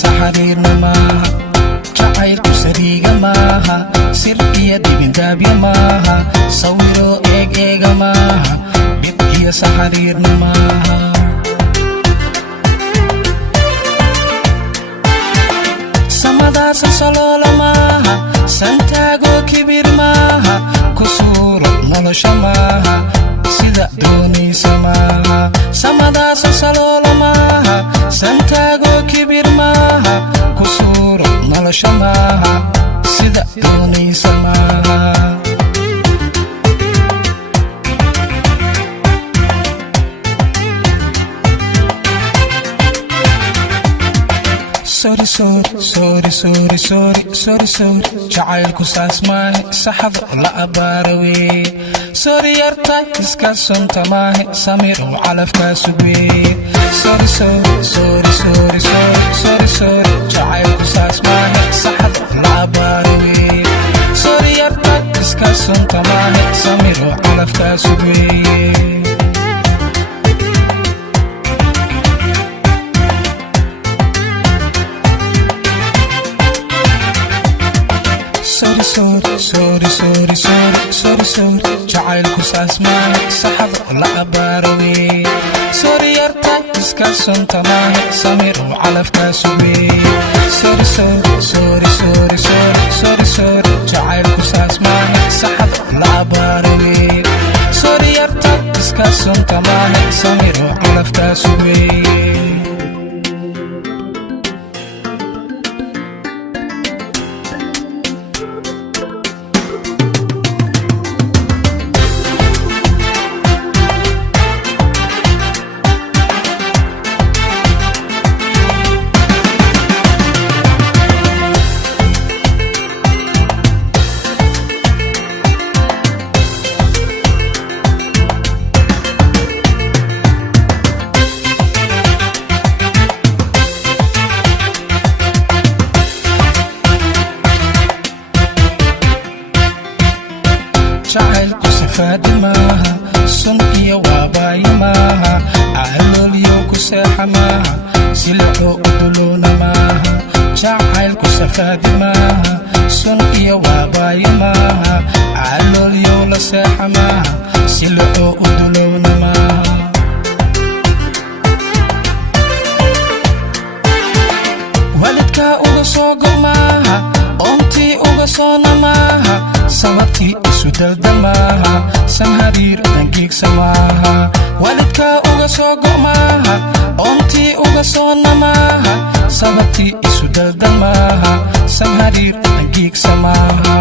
saxariirna maaha jacaylku sariiga maaha sir iyo dibindaabya maaha sawiro eega maaha dhib iyo saxariirna maaha samadaasa saloola maaha santaago kibir maaha kusuuro nolosha maaha sida doonaysa maaha samadaasa saloola maaha santaago kibir maaha kusuuro nolosha maaha sida doonaysa maaha sorry jacaylku saas maahe saxab la abaarawe sorry yarta iska sunta maahe samir oo calafkaa sugwe sorry jacaylku saas maahe saxab la abaarawe sorry yarta iska sunta maahe samir oo calafkaa sugwe sorry jacaylku saas maahe saxab la abaarawe sorry yarta iska sunta maahe samir oo calafkaa sugwe sorry jacaylku saas maahe saxab la abaarawe sorry yarta iska sunta maahe samir oo calafkaa sugwe jacaylku safaadi maaha sun iyo waabaayi maaha calooliyo ku seexa maaha silixoo uduluna maaha jacaylku safaadi maaha sun iyo waabaayi maaha calooliyo la seexa maaha silixoo uduluna maaha walidkaa uga soo go maaha oontii uga soona maaha sababtii isu dalda maaha sanhariir dangiigsa maaha walidkaa uga soo go maaha oontii uga soona maaha sababtii isu dalda maaha sanhariir dangiigsa maaha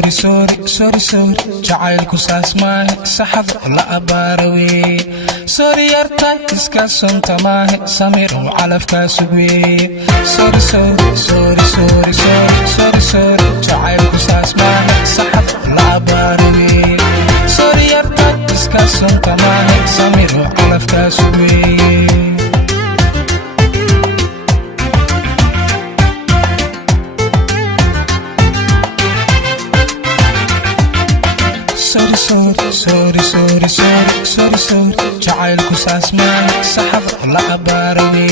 sorry jacaylku saas maahe saxab la abaarawe sorry yarta iska sunta maahe samir oo calafkaa sugwe sorry jacaylku saas maahe saxab la abaarawe sorry yarta iska sunta maahe samir oo calafkaa sugwe sorry jacaylku saas maahe saxab la abaarawe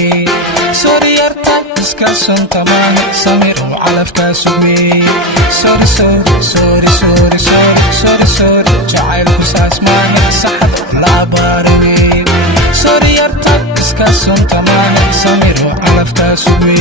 sorry yarta iska sunta maahe samir oo calafkaa sugwe sorry jacaylku saas maahe saxab la abaarawe sorry yarta iska sunta maahe samir oo calafkaa sugwe